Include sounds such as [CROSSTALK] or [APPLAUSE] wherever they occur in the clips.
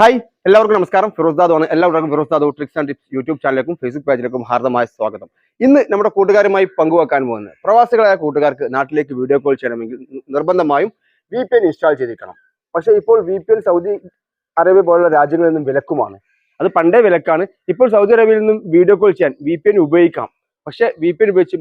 Hi എല്ലാവർക്കും നമസ്കാരം. ഫിറോസ് ദാദു ആണ്. എല്ലാവർക്കും Firoz Dadu tricks and tips YouTube ചാനലിലേക്കും Facebook പേജിലേക്കും ഹാർദമായ സ്വാഗതം. ഇന്ന് നമ്മുടെ കൂട്ടുകാരുമായി പങ്കുവെക്കാൻ പോകുന്നത് പ്രവാസികളായ കൂട്ടുകാർക്ക് നാട്ടിലേക്ക് വീഡിയോ കോൾ ചെയ്യണമെങ്കിൽ നിർബന്ധമായും വി പി എൻ ഇൻസ്റ്റാൾ ചെയ്തിരിക്കണം. പക്ഷേ ഇപ്പോൾ വി പി സൗദി അറേബ്യ പോലുള്ള രാജ്യങ്ങളിൽ നിന്നും വിലക്കുമാണ്. അത് പണ്ടേ വിലക്കാണ്. ഇപ്പോൾ സൗദി അറേബ്യയിൽ നിന്നും വീഡിയോ കോൾ ചെയ്യാൻ വി പി എൻ ഉപയോഗിക്കാം. പക്ഷേ വി പി ഉപയോഗിച്ച്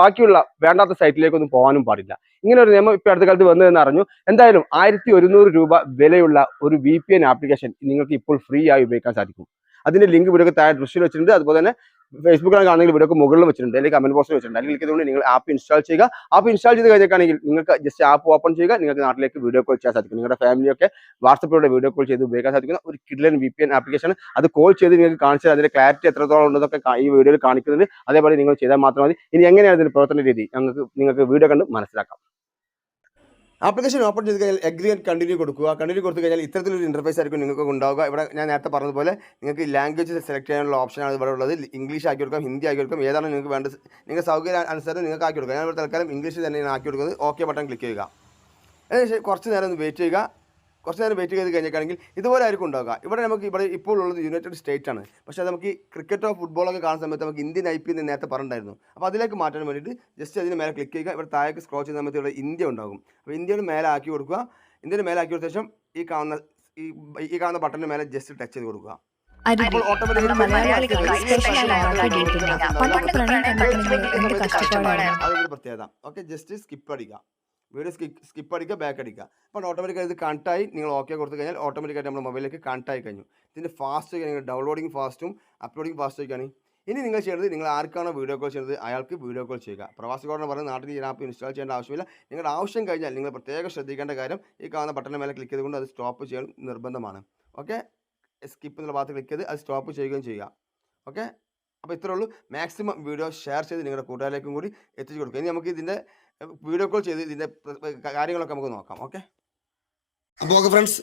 ബാക്കിയുള്ള വേണ്ടാത്ത സൈറ്റിലേക്കൊന്നും പോകാനും പാടില്ല. ഇങ്ങനെ ഒരു നിയമം ഇപ്പോൾ അടുത്ത കാലത്ത് വന്നു എന്ന് അറിഞ്ഞു. എന്തായാലും ആയിരത്തി ഒരുന്നൂറ് രൂപ വിലയുള്ള ഒരു വി പി എൻ ആപ്ലിക്കേഷൻ നിങ്ങൾക്ക് ഇപ്പോൾ ഫ്രീ ആയി ഉപയോഗിക്കാൻ സാധിക്കും. അതിന്റെ ലിങ്ക് ഇവിടെ താഴെ ദൃശ്യം വെച്ചിട്ടുണ്ട്. അതുപോലെ തന്നെ ഫേസ്ബുക്കിലാണ് കാണുന്നെങ്കിൽ വീഡിയോ മുകളിൽ വെച്ചിട്ടുണ്ട്. അല്ലെങ്കിൽ കമന്റ് ബോക്സിൽ വെച്ചിട്ടുണ്ട്. അല്ലെങ്കിൽ ഇതുകൊണ്ട് നിങ്ങൾ ആപ്പ് ഇൻസ്റ്റാൾ ചെയ്യുക. ആപ്പ് ഇൻസ്റ്റാൾ ചെയ്ത് കഴിഞ്ഞിട്ടാണെങ്കിൽ നിങ്ങൾക്ക് ജസ്റ്റ് ആപ്പ് ഓപ്പൺ ചെയ്യുക. നിങ്ങൾക്ക് നാട്ടിലേക്ക് വീഡിയോ കോൾ ചെയ്യാൻ സാധിക്കും. നിങ്ങളുടെ ഫാമിലിയൊക്കെ വാട്സപ്പിലൂടെ വീഡിയോ കോൾ ചെയ്ത് ഉപയോഗിക്കാൻ സാധിക്കുന്ന ഒരു കിഡ്ലൻ വി പി എൻ ആപ്ലിക്കേഷൻ അത് കോൾ ചെയ്ത് നിങ്ങൾക്ക് കാണിച്ചാൽ അതിന്റെ ക്ലാരിറ്റി എത്രത്തോളം ഉണ്ടെന്നൊക്കെ ഈ വീഡിയോയിൽ കാണിക്കുന്നുണ്ട്. അതേപോലെ നിങ്ങൾ ചെയ്താൽ മാത്രം മതി. ഇനി എങ്ങനെയാണ് ഇതിന്റെ പ്രവർത്തന രീതി? ഞങ്ങൾക്ക് നിങ്ങൾക്ക് വീഡിയോ കണ്ട് മനസ്സിലാക്കാം. ആപ്ലിക്കേഷൻ ഓപ്പൺ ചെയ്ത് കഴിഞ്ഞാൽ എഗ്രി ആൻഡ് കണ്ടിന്യൂ കൊടുക്കുക. കണ്ടിന്യൂ കൊടുത്തു കഴിഞ്ഞാൽ ഇത്തരത്തിലൊരു ഇന്റർഫേസ് ആയിരിക്കും നിങ്ങൾക്ക് ഉണ്ടാവുക ഇവിടെ ഞാൻ നേരത്തെ പറഞ്ഞതുപോലെ നിങ്ങൾക്ക് ലാംഗ്വേജ് സെലക്ട് ചെയ്യാനുള്ള ഓപ്ഷനാണ് ഇവിടെ ഉള്ളത്. ഇംഗ്ലീഷ് ആക്കി കൊടുക്കാം ഹിന്ദി ആക്കി കൊടുക്കാം ഏതാണ് നിങ്ങൾക്ക് വേണ്ടത്? നിങ്ങൾ സൗകര്യം അനുസരിച്ച് നിങ്ങൾക്ക് ആക്കി കൊടുക്കാം. ഞാൻ ഇവിടെ തൽക്കാലം ഇംഗ്ലീഷിൽ തന്നെയാണ് ആക്കി കൊടുക്കുന്നത്. ഓക്കെ ബട്ടൺ ക്ലിക്ക് ചെയ്യുക. അതിനുശേഷം കുറച്ച് നേരം ഒന്ന് വെയിറ്റ് ചെയ്യുക. കുറച്ച് നേരം വെയിറ്റ് ചെയ്ത് കഴിഞ്ഞിട്ടാണെങ്കിൽ ഇതുപോലെ ആയിരിക്കും ഉണ്ടാവുക. ഇവിടെ നമുക്ക് ഇവിടെ ഇപ്പോൾ ഉള്ളത് യുണൈറ്റഡ് സ്റ്റേറ്റ് ആണ്. പക്ഷേ നമുക്ക് ക്രിക്കറ്റോ ഫുട്ബോളൊക്കെ കാണുന്ന സമയത്ത് നമുക്ക് ഇന്ത്യൻ ഐ പി എന്ന് നേരത്തെ പറഞ്ഞിട്ടുണ്ടായിരുന്നു. അപ്പോൾ അതിലേക്ക് മാറ്റാൻ വേണ്ടിയിട്ട് ജസ്റ്റ് അതിന് മേലെ ക്ലിക്ക് ചെയ്യുക. ഇവിടെ താഴേക്ക് സ്ക്രോൾ ചെയ്യുന്ന സമയത്ത് ഇവിടെ ഇന്ത്യ ഉണ്ടാകും. അപ്പോൾ ഇന്ത്യയുടെ മേലെ ആക്കി കൊടുക്കുക. ഇന്ത്യയുടെ മേലെ ആക്കി കൊടുത്ത ശേഷം ഈ കാണുന്ന ഈ ഈ കാണുന്ന ബട്ടണിന് മേലെ ജസ്റ്റ് ടച്ച് ചെയ്ത് കൊടുക്കുക. അതൊരു പ്രത്യേകത. ഓക്കെ ജസ്റ്റ് സ്കിപ്പ് അടിക്കുക. വീഡിയോ സ്കിപ്പ് സ്കിപ്പ് അടിക്കുക ബാക്ക് അടിക്കുക അപ്പോൾ ഓട്ടോമാറ്റിക്കായി ഇത് കണക്റ്റായി നിങ്ങൾ ഓക്കെ കൊടുത്തു കഴിഞ്ഞാൽ ഓട്ടോമാറ്റിക്കായിട്ട് നമ്മുടെ മൊബൈലിലേക്ക് കണക്ട് ആയി കഴിഞ്ഞു. ഇതിന്റെ ഫാസ്റ്റ് നിങ്ങൾ ഡൗൺലോഡിങ് ഫാസ്റ്റും അപ്ലോഡിങ് ഫാസ്റ്റ് ഒക്കെയാണ് ഇനി നിങ്ങൾ ചെയ്യുന്നത് നിങ്ങൾ ആർക്കാണോ വീഡിയോ കോൾ ചെയ്യുന്നത് അയാൾക്ക് വീഡിയോ കോൾ ചെയ്യുക. പ്രവാസി പ്രവാസികളോട് പറഞ്ഞാൽ നാട്ടിൽ ഈ ആപ്പ് ഇൻസ്റ്റാൾ ചെയ്യേണ്ട ആവശ്യമില്ല. നിങ്ങളുടെ ആവശ്യം കഴിഞ്ഞാൽ നിങ്ങൾ പ്രത്യേകം ശ്രദ്ധിക്കേണ്ട കാര്യം ഈ കാണുന്ന ബട്ടണിന് മേലെ ക്ലിക്ക് ചെയ്തുകൊണ്ട് അത് സ്റ്റോപ്പ് ചെയ്യാൻ നിർബന്ധമാണ്. ഓക്കെ സ്കിപ്പ് എന്നുള്ള ഭാഗത്ത് ക്ലിക്ക് ചെയ്ത് അത് സ്റ്റോപ്പ് ചെയ്യുകയും ചെയ്യുക. ഓക്കെ അപ്പോൾ ഇത്രേ ഉള്ളൂ. മാക്സിമം വീഡിയോ ഷെയർ ചെയ്ത് നിങ്ങളുടെ കൂട്ടുകാരിലേക്കും കൂടി എത്തിച്ചു കൊടുക്കുക. ഇനി നമുക്ക് ഇതിന്റെ വീഡിയോ കോൾ ചെയ്ത് ഇതിന്റെ കാര്യങ്ങളൊക്കെ നമുക്ക് നോക്കാം. ഓക്കെ അപ്പോൾ ഓക്കെ ഫ്രണ്ട്സ്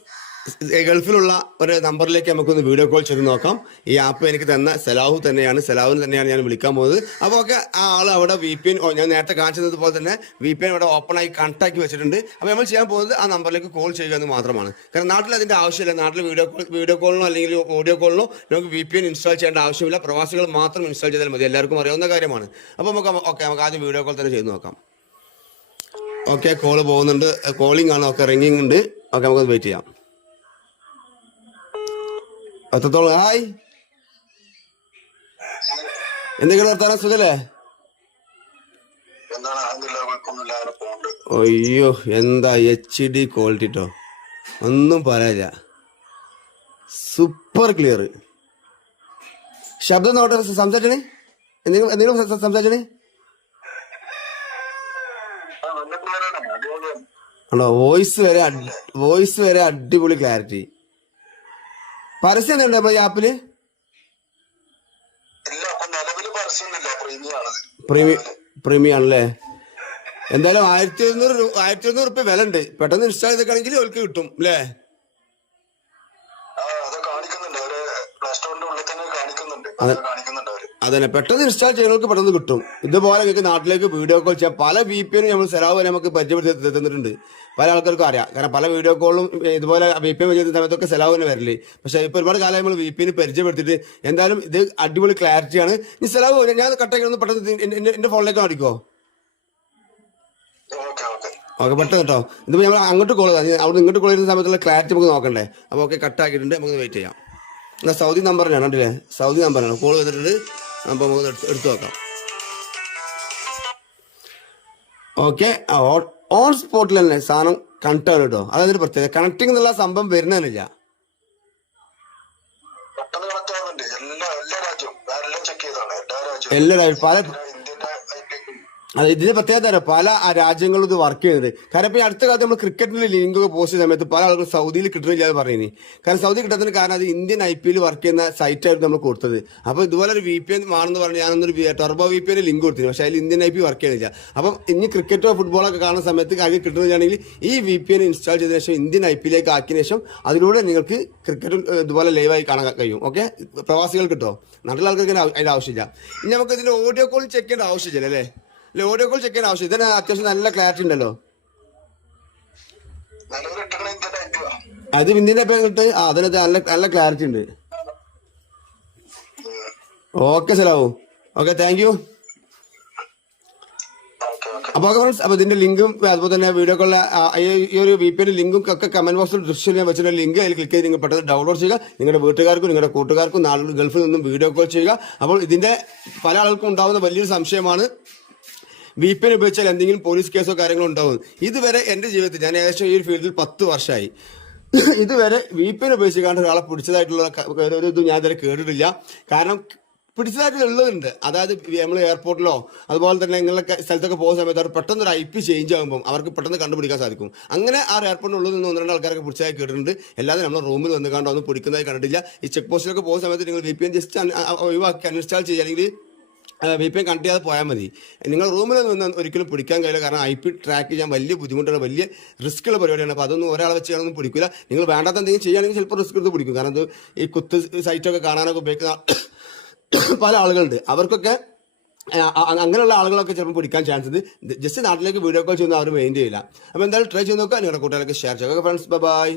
ഗൾഫിലുള്ള ഒരു നമ്പറിലേക്ക് നമുക്കൊന്ന് വീഡിയോ കോൾ ചെയ്ത് നോക്കാം. ഈ ആപ്പ് എനിക്ക് തന്ന സലാഹു തന്നെയാണ്. സലാഹു തന്നെയാണ് ഞാൻ വിളിക്കാൻ പോകുന്നത്. അപ്പോൾ ഒക്കെ ആ ആൾ അവിടെ വി പി എൻ ഞാൻ നേരത്തെ കാണിച്ചത് പോലെ തന്നെ വി പി എൻ അവിടെ കണക്ട് ആക്കി വെച്ചിട്ടുണ്ട്. അപ്പോൾ നമ്മൾ ചെയ്യാൻ പോകുന്നത് ആ നമ്പറിലേക്ക് കോൾ ചെയ്യുക എന്ന് മാത്രമാണ്. കാരണം നാട്ടിൽ അതിന്റെ ആവശ്യമില്ല. നാട്ടിൽ വീഡിയോ കോൾ വീഡിയോ കോളിനോ അല്ലെങ്കിൽ ഓഡിയോ കോളിനോ നമുക്ക് വി പി എൻ ഇൻസ്റ്റാൾ ചെയ്യേണ്ട ആവശ്യമില്ല. പ്രവാസികൾ മാത്രം ഇൻസ്റ്റാൾ ചെയ്താൽ മതി. എല്ലാവർക്കും അറിയാവുന്ന കാര്യമാണ്. അപ്പോൾ നമുക്ക് ഓക്കെ നമുക്ക് ആദ്യം വീഡിയോ കോൾ തന്നെ ചെയ്ത് നോക്കാം. ഓക്കെ കോൾ പോകുന്നുണ്ട്. കോളിംഗ് ആണ്. ഓക്കെ റിംഗിങ് ഉണ്ട്. ഓക്കെ നമുക്ക് വെയിറ്റ് ചെയ്യാം. എത്രത്തോളം? ഹായ്. എന്തെങ്കിലും വർത്താനം? സുഖല്ലേ? അയ്യോ എന്താ എച്ച് ഡി ക്വാളിറ്റി കേട്ടോ ഒന്നും പറയാനില്ല സൂപ്പർ ക്ലിയർ ശബ്ദം നോട്ടെ സംസാരിച്ചണേ? എന്തെങ്കിലും എന്തെങ്കിലും സംസാരിച്ചണേ ആ നല്ല പിള്ളേരാണ് അടിപൊളിയാണ് ആണോ വോയിസ് വരെ വോയിസ് വരെ അടിപൊളി ക്ലാരിറ്റി. പരസ്യം എന്തുണ്ട് ഇപ്പൊ ആപ്പിൽ പ്രീമിയം ആണല്ലേ? എന്തായാലും ആയിരത്തി ഒരുന്നൂറ് ആയിരത്തി ഒരുന്നൂറ് റുപ്യ വില ഉണ്ട്. പെട്ടെന്ന് ഇൻസ്റ്റാൾ ചെയ്തേക്കാണെങ്കിൽ അവർക്ക് കിട്ടും അല്ലേ കാണിക്കുന്നുണ്ട്. അതന്നെ. പെട്ടെന്ന് ഇൻസ്റ്റാൾ ചെയ്യുന്നവർക്ക് പെട്ടെന്ന് കിട്ടും. ഇതുപോലെ നിങ്ങൾക്ക് നാട്ടിലേക്ക് വീഡിയോ കോൾ ചെയ്യാം. പല വി പി എനും നമ്മൾ സെലാവ് വരെ നമുക്ക് പരിചയപ്പെടുത്തി തന്നിട്ടുണ്ട്. പല ആൾക്കാർക്കും അറിയാം. കാരണം പല വീഡിയോ കോളും ഇതുപോലെ വി പി എൻ ചെയ്യുന്ന സമയത്തൊക്കെ സെലാവ് തന്നെ വരില്ലേ. പക്ഷേ ഇപ്പോൾ ഒരുപാട് കാലം നമ്മൾ വി പി എന് പരിചയപ്പെടുത്തിയിട്ട് എന്തായാലും ഇത് അടിപൊളി ക്ലാരിറ്റിയാണ് ഈ സെലാവ് ഞാൻ കട്ടാക്കി ഒന്ന് പെട്ടെന്ന് എന്റെ ഫോണിലേക്ക് അടിക്കോ ഓക്കെ പെട്ടെന്ന് കേട്ടോ ഇതിപ്പോൾ നമ്മൾ അങ്ങോട്ട് കോൾ അവിടെ ഇങ്ങോട്ട് കോൾ ചെയ്യുന്ന സമയത്തുള്ള ക്ലാരിറ്റി നമുക്ക് നോക്കണ്ടേ. അപ്പോൾ ഓക്കെ കട്ടാക്കിയിട്ടുണ്ട് നമുക്ക് വെയിറ്റ് ചെയ്യാം. എന്നാൽ സൗദി നമ്പറിനാണ് കണ്ടില്ലേ? സൗദി നമ്പറാണ് കോൾ ചെയ്തിട്ടുണ്ട്. അപ്പോൾ നമുക്ക് എടുത്ത് എടുത്തു നോക്കാം. ഓക്കെ ഓൺ സ്പോട്ടിൽ തന്നെ സാധനം കണക്ട് ആണ് കേട്ടോ അതായത് ഒരു പ്രത്യേകത. കണക്ടിങ് എന്നുള്ള സംഭവം വരുന്നതിനില്ല എല്ലാ രാജ്യവും. ഞാൻ അത് ഇതിന്റെ പ്രത്യേകത അറിയാം പല രാജ്യങ്ങളും ഇത് വർക്ക് ചെയ്യുന്നത് കാരണം ഇപ്പൊ അടുത്ത കാലത്ത് നമ്മൾ ക്രിക്കറ്റിന്റെ ലിങ്ക് പോസ്റ്റ് ചെയ്ത സമയത്ത് പല ആളുകളും സൗദിയിൽ കിട്ടുന്നില്ല എന്ന് പറയുന്നത് കാരണം സൗദി കിട്ടാത്തതിന് കാരണം അത് Indian I P L work ചെയ്യുന്ന സൈറ്റ് ആയിരുന്നു നമ്മൾ കൊടുത്തത്. അപ്പോൾ ഇതുപോലെ ഒരു വി പി എൻ ആണെന്ന് പറഞ്ഞ് ഞാനൊന്നൊരു turbo V P N link കൊടുത്തിരുന്നു. പക്ഷേ അതിൽ ഇന്ത്യൻ ഐ പി വർക്ക് ചെയ്യുന്നില്ല. അപ്പം ഇനി ക്രിക്കറ്റോ ഫുട്ബോളോ ഒക്കെ കാണുന്ന സമയത്ത് കാര്യം കിട്ടുന്നതാണെങ്കിൽ ഈ വി പി എൻ ഇൻസ്റ്റാൾ ചെയ്തതിനു ശേഷം ഇന്ത്യൻ ഐ പി എല്ലിലേക്ക് ആക്കിയ ശേഷം അതിലൂടെ നിങ്ങൾക്ക് ക്രിക്കറ്റും ഇതുപോലെ ലൈവായി കാണാൻ കഴിയും. ഓക്കെ പ്രവാസികൾ കിട്ടോ? നാട്ടിലെ ആൾക്കാർക്ക് അതിന്റെ ആവശ്യമില്ല. ഇനി നമുക്ക് ഇതിന്റെ ഓഡിയോ കോൾ ചെക്ക് ചെയ്യേണ്ട ആവശ്യമില്ല അല്ലേ അല്ലെ ഓഡിയോ ചെക്ക് ചെയ്യാൻ ആവശ്യം ഇതിന് അത്യാവശ്യം നല്ല ക്ലാരിറ്റി ഉണ്ടല്ലോ. അത് വിന്ദിന്റെ അപ്പം ഇങ്ങോട്ട് ആ അതിനകത്ത് നല്ല നല്ല ക്ലാരിറ്റി ഉണ്ട്. Okay സലാവു. Okay thank you okay okay അപ്പൊ ഫ്രണ്ട്സ് അപ്പൊ ഇതിന്റെ ലിങ്കും അതുപോലെ തന്നെ വീഡിയോക്കുള്ള ഈ ഒരു വി പി എൻ ലിങ്കും ഒക്കെ കമന്റ് ബോക്സിൽ ദൃശ്യം വെച്ചിട്ട് ലിങ്ക് അതിൽ ക്ലിക്ക് ചെയ്ത് നിങ്ങൾ പെട്ടെന്ന് ഡൗൺലോഡ് ചെയ്യുക. നിങ്ങളുടെ വീട്ടുകാർക്കും നിങ്ങളുടെ കൂട്ടുകാർക്കും നാളുകൾ ഗൾഫിൽ നിന്നും വീഡിയോ കോൾ ചെയ്യുക. അപ്പോൾ ഇതിന്റെ പല ആൾക്കും ഉണ്ടാകുന്ന വലിയൊരു സംശയമാണ് വി പി ഉപയോഗിച്ചാൽ എന്തെങ്കിലും പോലീസ് കേസോ കാര്യങ്ങളോ ഉണ്ടാവും. ഇതുവരെ എന്റെ ജീവിതത്തിൽ ഞാൻ ഏകദേശം ഈ ഒരു ഫീൽഡിൽ പത്ത് വർഷമായി ഇതുവരെ വി പി എൻ ഉപയോഗിച്ചുകൊണ്ട് ഒരാളെ പിടിച്ചതായിട്ടുള്ള ഒരു ഇത് ഞാൻ ഇതുവരെ കേട്ടിട്ടില്ല. കാരണം പിടിച്ചതായിട്ട് ഉള്ളതുണ്ട് അതായത് നമ്മൾ എയർപോർട്ടിലോ അതുപോലെ തന്നെ നിങ്ങളുടെ സ്ഥലത്തൊക്കെ പോകുന്ന സമയത്ത് അവർ പെട്ടെന്ന് ഒരു ഐ പി ചേഞ്ച് ആകുമ്പോൾ അവർക്ക് പെട്ടെന്ന് കണ്ടുപിടിക്കാൻ സാധിക്കും. അങ്ങനെ ആ എയർപോർട്ടിൽ ഉള്ളത് നിന്ന് ഒന്ന് രണ്ട് ആൾക്കാരൊക്കെ പിടിച്ചതായി കേട്ടിട്ടുണ്ട്. അല്ലാതെ നമ്മൾ റൂമിൽ വന്ന് കണ്ടോ ഒന്നും പിടിക്കുന്നതായി കണ്ടിട്ടില്ല. ഈ ചെക്ക് പോസ്റ്റിലൊക്കെ പോകുന്ന സമയത്ത് നിങ്ങൾ വി പി എൻ ജസ്റ്റ് ഒഴിവാക്കി അൺഇൻസ്റ്റാൾ ചെയ്യുക. അല്ലെങ്കിൽ വി പി എൻ കണക്ട് ചെയ്യാതെ പോയാൽ മതി. നിങ്ങൾ റൂമിൽ നിന്ന് ഒരിക്കലും പിടിക്കാൻ കഴിയില്ല. കാരണം ഐ പി ട്രാക്ക് ചെയ്യാൻ വലിയ ബുദ്ധിമുട്ടാണ് വലിയ റിസ്ക് ഉള്ള പരിപാടിയാണ്. അപ്പോൾ അതൊന്നും ഒരാളെ വെച്ച് പിടിക്കില്ല നിങ്ങൾ വേണ്ടാത്ത എന്തെങ്കിലും ചെയ്യുകയാണെങ്കിൽ ചിലപ്പോൾ റിസ്ക് എടുത്ത് പിടിക്കും. കാരണം അത് ഈ കുത്ത് സൈറ്റൊക്കെ കാണാനൊക്കെ ഉപയോഗിക്കുന്ന [COUGHS] പല ആളുകളുണ്ട്. അവർക്കൊക്കെ അങ്ങനെയുള്ള ആളുകളൊക്കെ ചിലപ്പോൾ പിടിക്കാൻ ചാൻസ് ഉണ്ട്. ജസ്റ്റ് നാട്ടിലേക്ക് വീഡിയോ കോൾ ചെയ്യുന്ന അവർ മെയിൻ ചെയ്യില്ല. അപ്പോൾ എന്തായാലും ട്രൈ ചെയ്ത് നോക്കുക. നിങ്ങളുടെ കൂട്ടുകാരൊക്കെ ഷെയർ ചെയ്യുക. Friends by